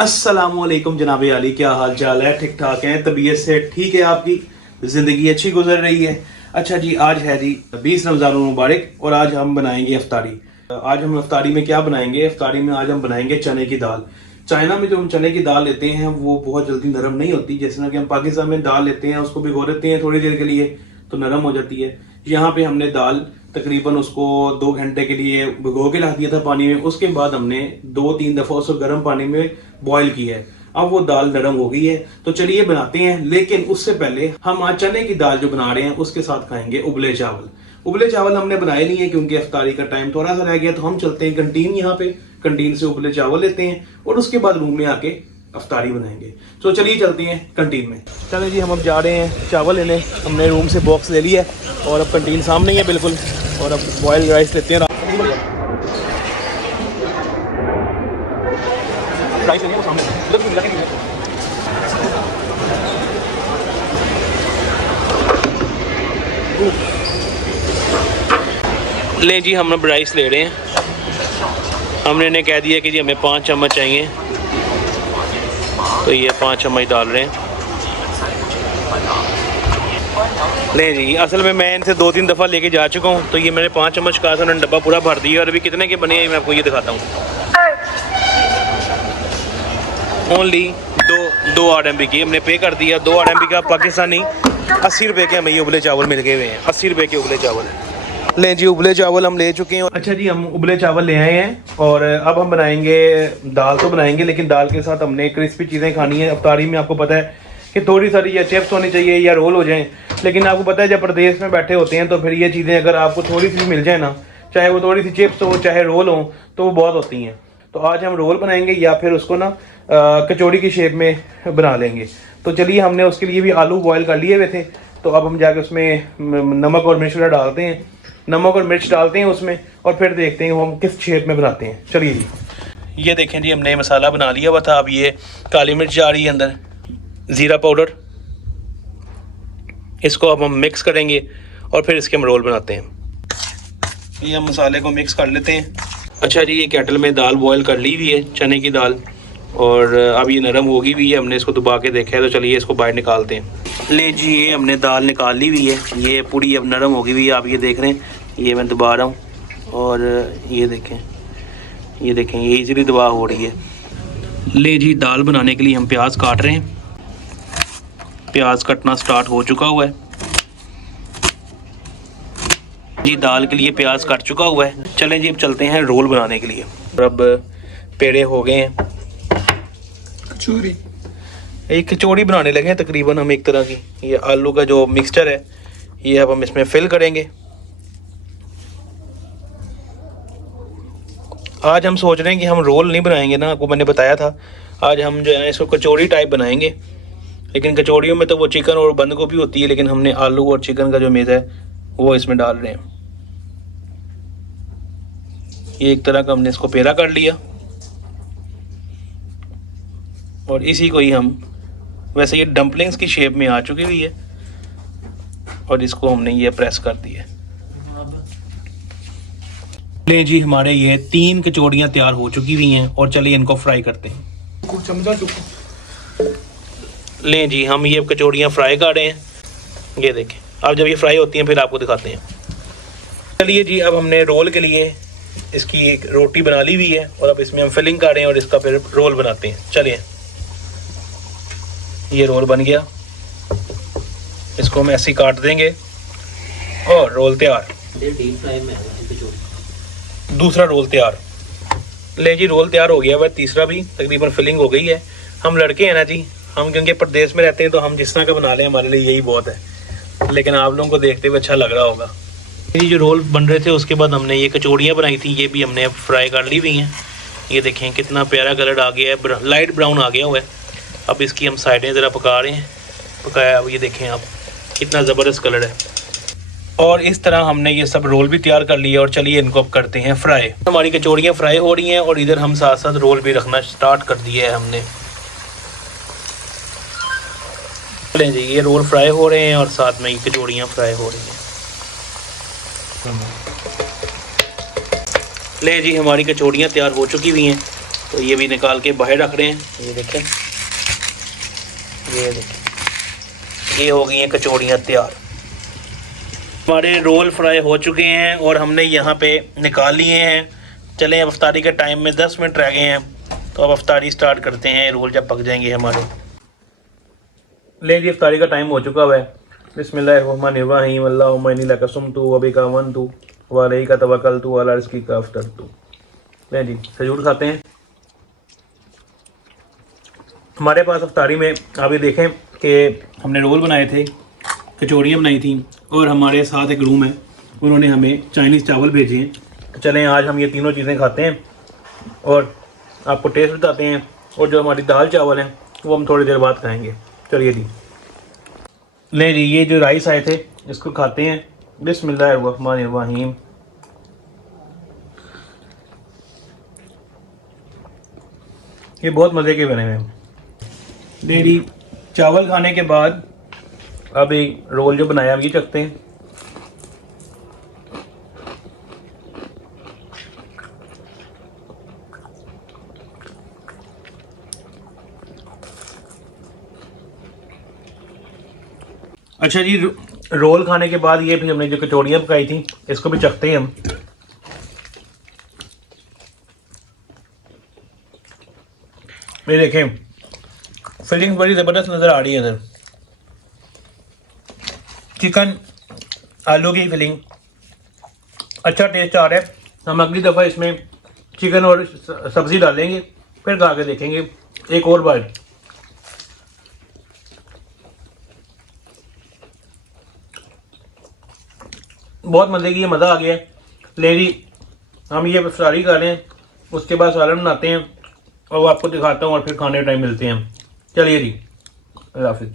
अस्सलामुअलैकुम जनाब अली, क्या हाल चाल है? ठीक ठाक हैं? तबीयत से ठीक है? आपकी ज़िंदगी अच्छी गुजर रही है? अच्छा जी, आज है जी 20 रमज़ान मुबारक और आज हम बनाएंगे अफ्तारी। आज हम अफ्तारी में क्या बनाएंगे? अफ्तारी में आज हम बनाएंगे चने की दाल। चाइना में जो हम चने की दाल लेते हैं वो बहुत जल्दी नरम नहीं होती, जैसे ना कि हम पाकिस्तान में दाल लेते हैं, उसको भिगो देते हैं थोड़ी देर के लिए तो नरम हो जाती है। यहाँ पे हमने दाल तकरीबन उसको 2 घंटे के लिए भिगो के रख दिया था पानी में। उसके बाद हमने 2-3 दफ़ा उसको गर्म पानी में बॉईल किया है। अब वो दाल नरम हो गई है, तो चलिए बनाते हैं। लेकिन उससे पहले हम आज चने की दाल जो बना रहे हैं उसके साथ खाएंगे उबले चावल। उबले चावल हमने बनाए नहीं है क्योंकि अफ्तारी का टाइम थोड़ा सा रह गया, तो हम चलते हैं कंटीन। यहाँ पे कंटीन से उबले चावल लेते हैं और उसके बाद रूम में आके अफ्तारी बनाएंगे। तो चलिए चलते हैं कंटीन में। चलें जी, हम अब जा रहे हैं चावल लेने। हमने रूम से बॉक्स ले लिया है और अब कंटीन सामने ही है बिल्कुल। और अब बॉयल राइस लेते हैं। राइस लेंगे वो सामने लें जी। हम अब राइस ले रहे हैं। हमने इन्हें कह दिया कि जी हमें 5 चम्मच चाहिए, तो ये 5 चम्मच डाल रहे हैं। नहीं जी, असल में मैं इनसे 2-3 दफ़ा लेके जा चुका हूँ, तो ये मैंने 5 चम्मच कहा था, उन्होंने डब्बा पूरा भर दिया। और अभी कितने के बने हैं मैं आपको ये दिखाता हूँ। ओनली 2 RMB की हमने पे कर दिया। 2 RMB का पाकिस्तानी 80 रुपये के हमें ये उबले चावल मिल गए हुए हैं। 80 रुपये के उबले चावल लें जी। उबले चावल हम ले चुके हैं। अच्छा जी, हम उबले चावल ले आए हैं और अब हम बनाएंगे दाल। तो बनाएंगे, लेकिन दाल के साथ हमने क्रिस्पी चीज़ें खानी है। अफ्तारी में आपको पता है कि थोड़ी सारी या चिप्स होनी चाहिए या रोल हो जाएं। लेकिन आपको पता है जब प्रदेश में बैठे होते हैं तो फिर ये चीज़ें अगर आपको थोड़ी सी मिल जाए ना, चाहे वो थोड़ी सी चिप्स हो चाहे रोल हो, तो वो बहुत होती हैं। तो आज हम रोल बनाएंगे या फिर उसको ना कचौड़ी की शेप में बना लेंगे। तो चलिए, हमने उसके लिए भी आलू बॉयल कर लिए हुए थे, तो अब हम जाके उसमें नमक और मिर्च वगैरह डालते हैं। नमक और मिर्च डालते हैं उसमें और फिर देखते हैं हम किस शेप में बनाते हैं। चलिए जी, ये देखें जी, हमने मसाला बना लिया हुआ था। अब ये काली मिर्च जा रही है अंदर, ज़ीरा पाउडर, इसको अब हम मिक्स करेंगे और फिर इसके हम रोल बनाते हैं। ये हम मसाले को मिक्स कर लेते हैं। अच्छा जी, ये केटल में दाल बॉयल कर ली हुई है, चने की दाल, और अब ये नरम होगी भी है। हमने इसको दबा के देखा है, तो चलिए इसको बाहर निकालते हैं। ले जी, ये हमने दाल निकाल ली हुई है। ये पूरी अब नरम होगी हुई है। आप ये देख रहे हैं, ये मैं दबा रहा हूँ और ये देखें, ये इजीली दबा हो रही है। ले जी, दाल बनाने के लिए हम प्याज काट रहे हैं। प्याज कटना स्टार्ट हो चुका हुआ है जी। दाल के लिए प्याज कट चुका हुआ है। चलें जी, अब चलते हैं रोल बनाने के लिए। अब पेड़े हो गए हैं। कचौड़ी, एक कचौड़ी बनाने लगे हैं तकरीबन हम एक तरह की। ये आलू का जो मिक्सचर है ये अब हम इसमें फिल करेंगे। आज हम सोच रहे हैं कि हम रोल नहीं बनाएंगे ना, आपको मैंने बताया था। आज हम जो है इसको कचौड़ी टाइप बनाएंगे। लेकिन कचौड़ियों में तो वो चिकन और बंद गोभी होती है, लेकिन हमने आलू और चिकन का जो मेज़ है वो इसमें डाल रहे हैं। ये एक तरह का हमने इसको पेड़ा कर लिया और इसी को ही हम, वैसे ये डम्पलिंग्स की शेप में आ चुकी हुई है, और इसको हमने ये प्रेस कर दिया। ले जी, हमारे ये 3 कचौड़ियाँ तैयार हो चुकी हुई हैं और चलिए इनको फ्राई करते हैं। ले जी, हम ये कचौड़ियाँ फ्राई कर रहे हैं। ये देखें, अब जब ये फ्राई होती हैं फिर आपको दिखाते हैं। चलिए जी, अब हमने रोल के लिए इसकी एक रोटी बना ली हुई है और अब इसमें हम फिलिंग कर रहे हैं और इसका फिर रोल बनाते हैं। चलिए, ये रोल बन गया, इसको हम ऐसे ही काट देंगे और रोल तैयार। दूसरा रोल तैयार। ले जी, रोल तैयार हो गया वह, तीसरा भी तकरीबन फिलिंग हो गई है। हम लड़के हैं ना जी, हम क्योंकि प्रदेश में रहते हैं तो हम जिस तरह का बना लें हमारे लिए यही बहुत है। लेकिन आप लोगों को देखते हुए अच्छा लग रहा होगा। ये जो रोल बन रहे थे उसके बाद हमने ये कचौड़ियाँ बनाई थी, ये भी हमने फ्राई कर ली हुई हैं। ये देखें कितना प्यारा कलर आ गया है, लाइट ब्राउन आ गया हुआ है। अब इसकी हम साइडें ज़रा पका रहे हैं, पकाया। अब ये देखें आप, कितना ज़बरदस्त कलर है। और इस तरह हमने ये सब रोल भी तैयार कर लिया और चलिए इनको अब करते हैं फ्राई। हमारी कचौड़ियाँ फ्राई हो रही हैं और इधर हम साथ साथ रोल भी रखना स्टार्ट कर दिया है हमने। चलें जी, ये रोल फ्राई हो रहे हैं और साथ में ये कचौड़ियाँ फ्राई हो रही हैं। ले जी, हमारी कचौड़ियाँ तैयार हो चुकी हुई हैं तो ये भी निकाल के बाहर रख रहे हैं। ये देखें, ये देखें, ये हो गई हैं कचौड़ियाँ तैयार। हमारे रोल फ्राई हो चुके हैं और हमने यहाँ पे निकाल लिए हैं। चलें, अब अफ्तारी के टाइम में 10 मिनट रह गए हैं, तो अब अफ्तारी स्टार्ट करते हैं। रोल जब पक जाएंगे हमारे। ले जी, अफ्तारी का टाइम हो चुका हुआ है। बिस्मिल्लाहिर्रहमानिर्रहीम, अल्लाहुम्मा इन्नी लका सुम्तु व बिका वन्तु व अलैका तवक्कलतु व अला रिज़्क़िका अफ़्तरतु। ले जी, सजूर खाते हैं। हमारे पास अफ्तारी में आप ये देखें कि हमने रोल बनाए थे, कचौड़ियाँ बनाई थी, और हमारे साथ एक रूम है, उन्होंने हमें चाइनीज़ चावल भेजे हैं। चलें, आज हम ये तीनों चीज़ें खाते हैं और आपको टेस्ट बताते हैं। और जो हमारी दाल चावल हैं वो हम थोड़ी देर बाद खाएंगे। चलिए जी, ले जी, ये जो राइस आए थे इसको खाते हैं। बिस्मिल्लाहिर्रहमानिर्रहीम। ये बहुत मज़े के बने हुए हैं। ले जी, चावल खाने के बाद अब एक रोल जो बनाया हम ये चखते हैं। अच्छा जी, रोल खाने के बाद ये फिर हमने जो कचौड़ियाँ पकाई थी इसको भी चखते हैं हम। ये देखें, फिलिंग बड़ी ज़बरदस्त नज़र आ रही है इधर। चिकन आलू की फिलिंग, अच्छा टेस्ट आ रहा है। हम अगली दफ़ा इसमें चिकन और सब्ज़ी डालेंगे, फिर खा के देखेंगे एक और बार। बहुत मज़े की, मज़ा आ गया। ले जी, हम ये अफ्तारी खा लें, उसके बाद सालन बनाते हैं और आपको दिखाता हूँ, और फिर खाने टाइम मिलते हैं। चलिए जी, अल्लाह हाफिज़।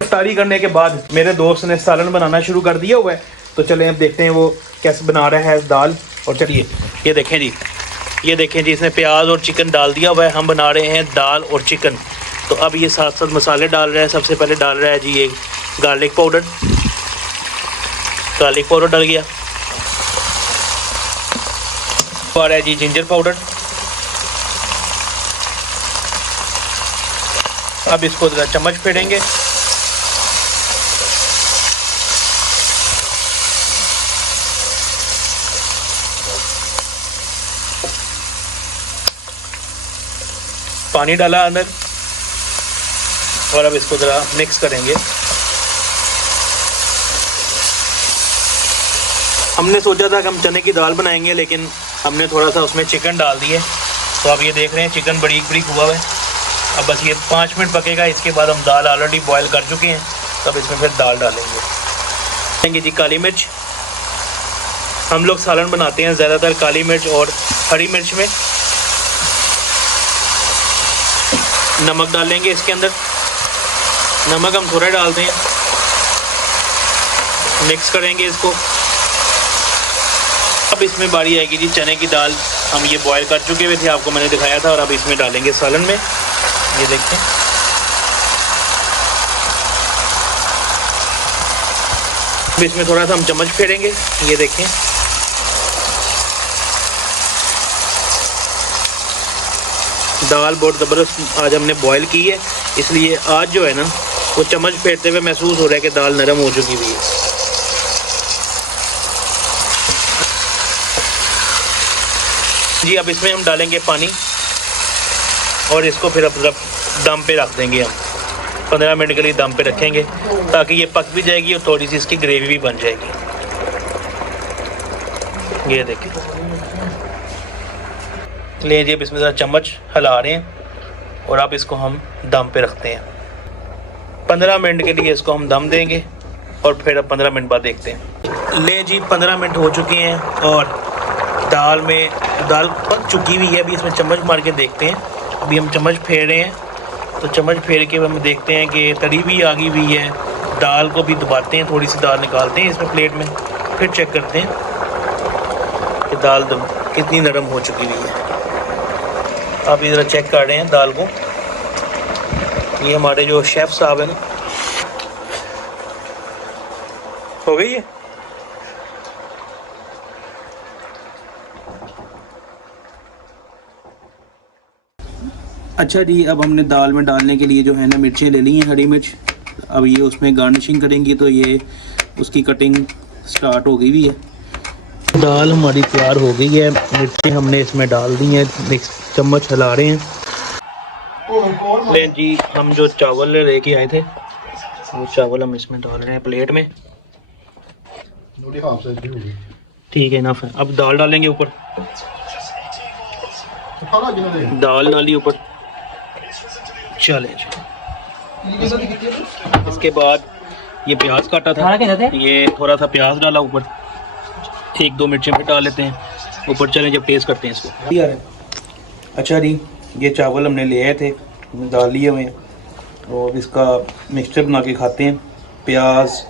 अफ्तारी करने के बाद मेरे दोस्त ने सालन बनाना शुरू कर दिया हुआ है, तो चलें अब देखते हैं वो कैसे बना रहा है दाल। और चलिए, ये देखें जी, ये देखें जी, इसने प्याज और चिकन डाल दिया हुआ है। हम बना रहे हैं दाल और चिकन। तो अब ये साथ साथ मसाले डाल रहा है। सबसे पहले डाल रहा है जी ये गार्लिक पाउडर। गार्लिक पाउडर डल गया। आ रहा है जी जिंजर पाउडर। अब इसको जरा चम्मच फेरेंगे। पानी डाला अंदर और अब इसको जरा मिक्स करेंगे। हमने सोचा था कि हम चने की दाल बनाएंगे, लेकिन हमने थोड़ा सा उसमें चिकन डाल दिए। तो अब ये देख रहे हैं चिकन बरीक बरीक हुआ है। अब बस ये 5 मिनट पकेगा। इसके बाद हम दाल ऑलरेडी बॉयल कर चुके हैं, तब इसमें फिर दाल डालेंगे जी। काली मिर्च, हम लोग सालन बनाते हैं ज़्यादातर काली मिर्च और हरी मिर्च में। नमक डालेंगे इसके अंदर। नमक हम थोड़ा डालते हैं, मिक्स करेंगे इसको। अब इसमें बारी आएगी जी चने की दाल। हम ये बॉयल कर चुके हुए थे, आपको मैंने दिखाया था, और अब इसमें डालेंगे सालन में। ये देखते हैं, अब इसमें थोड़ा सा हम चम्मच फेरेंगे। ये देखें, दाल बहुत ज़बरदस्त आज हमने बॉयल की है, इसलिए आज जो है ना वो चम्मच फेरते हुए महसूस हो रहा है कि दाल नरम हो चुकी हुई है। जी, अब इसमें हम डालेंगे पानी और इसको फिर अब दम पे रख देंगे। हम 15 मिनट के लिए दम पे रखेंगे, ताकि ये पक भी जाएगी और थोड़ी सी इसकी ग्रेवी भी बन जाएगी। ये देखिए, ले जी, अब इसमें ज़रा चम्मच हिला रहे हैं और अब इसको हम दम पे रखते हैं। 15 मिनट के लिए इसको हम दम देंगे और फिर अब 15 मिनट बाद देखते हैं। ले जी, 15 मिनट हो चुके हैं और दाल पक चुकी हुई है। अभी इसमें चम्मच मार के देखते हैं। अभी हम चम्मच फेर रहे हैं, तो चम्मच फेर के हम देखते हैं कि तरी भी आ गई हुई है। दाल को भी दबाते हैं, थोड़ी सी दाल निकालते हैं इसमें प्लेट में, फिर चेक करते हैं कि दाल कितनी नरम हो चुकी हुई है। आप इधर चेक कर रहे हैं दाल को। ये हमारे जो शेफ़ साहब हैं, हो गई है। अच्छा जी, अब हमने दाल में डालने के लिए जो है ना मिर्चें ले ली हैं, हरी मिर्च। अब ये उसमें गार्निशिंग करेंगी तो ये उसकी कटिंग स्टार्ट हो गई हुई है। दाल हमारी तैयार हो गई है, मिर्चें हमने इसमें डाल दी हैं, एक चम्मच हिला रहे हैं। लें जी, हम जो चावल लेके आए थे वो चावल हम इसमें डाल रहे हैं प्लेट में। ठीक है ना, फिर अब दाल डालेंगे ऊपर। दाल डाली ऊपर, चले जी। इसके बाद ये प्याज काटा था, ये थोड़ा सा प्याज डाला ऊपर, एक दो मिर्चें भी डाल लेते हैं ऊपर। चलें जब टेस्ट करते हैं इसको। अच्छा जी, ये चावल हमने ले आए थे, डाल लिए हुए हैं और इसका मिक्सचर बना के खाते हैं। प्याज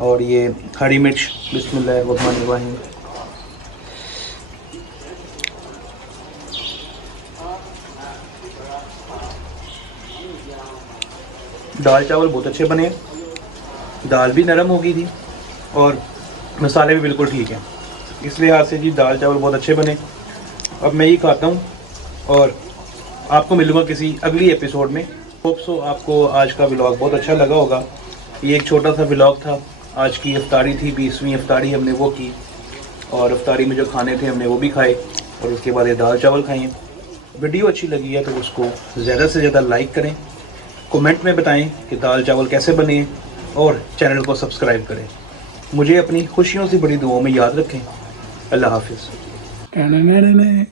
और ये हरी मिर्च, बिस्मिल्लाहिर्रहमानिर्रहीम। दाल चावल बहुत अच्छे बने, दाल भी नरम हो गई थी और मसाले भी बिल्कुल ठीक हैं, इस लिहाज से जी दाल चावल बहुत अच्छे बने। अब मैं ये खाता हूँ और आपको मिलूँगा किसी अगली एपिसोड में। होप सो आपको आज का व्लॉग बहुत अच्छा लगा होगा। ये एक छोटा सा व्लॉग था, आज की इफ्तारी थी, 20वीं इफ्तारी हमने वो की और इफ्तारी में जो खाने थे हमने वो भी खाए और उसके बाद ये दाल चावल खाए। वीडियो अच्छी लगी है तो उसको ज़्यादा से ज़्यादा लाइक करें, कमेंट में बताएं कि दाल चावल कैसे बने और चैनल को सब्सक्राइब करें। मुझे अपनी खुशियों से बड़ी दुआओं में याद रखें। अल्लाह हाफिज़।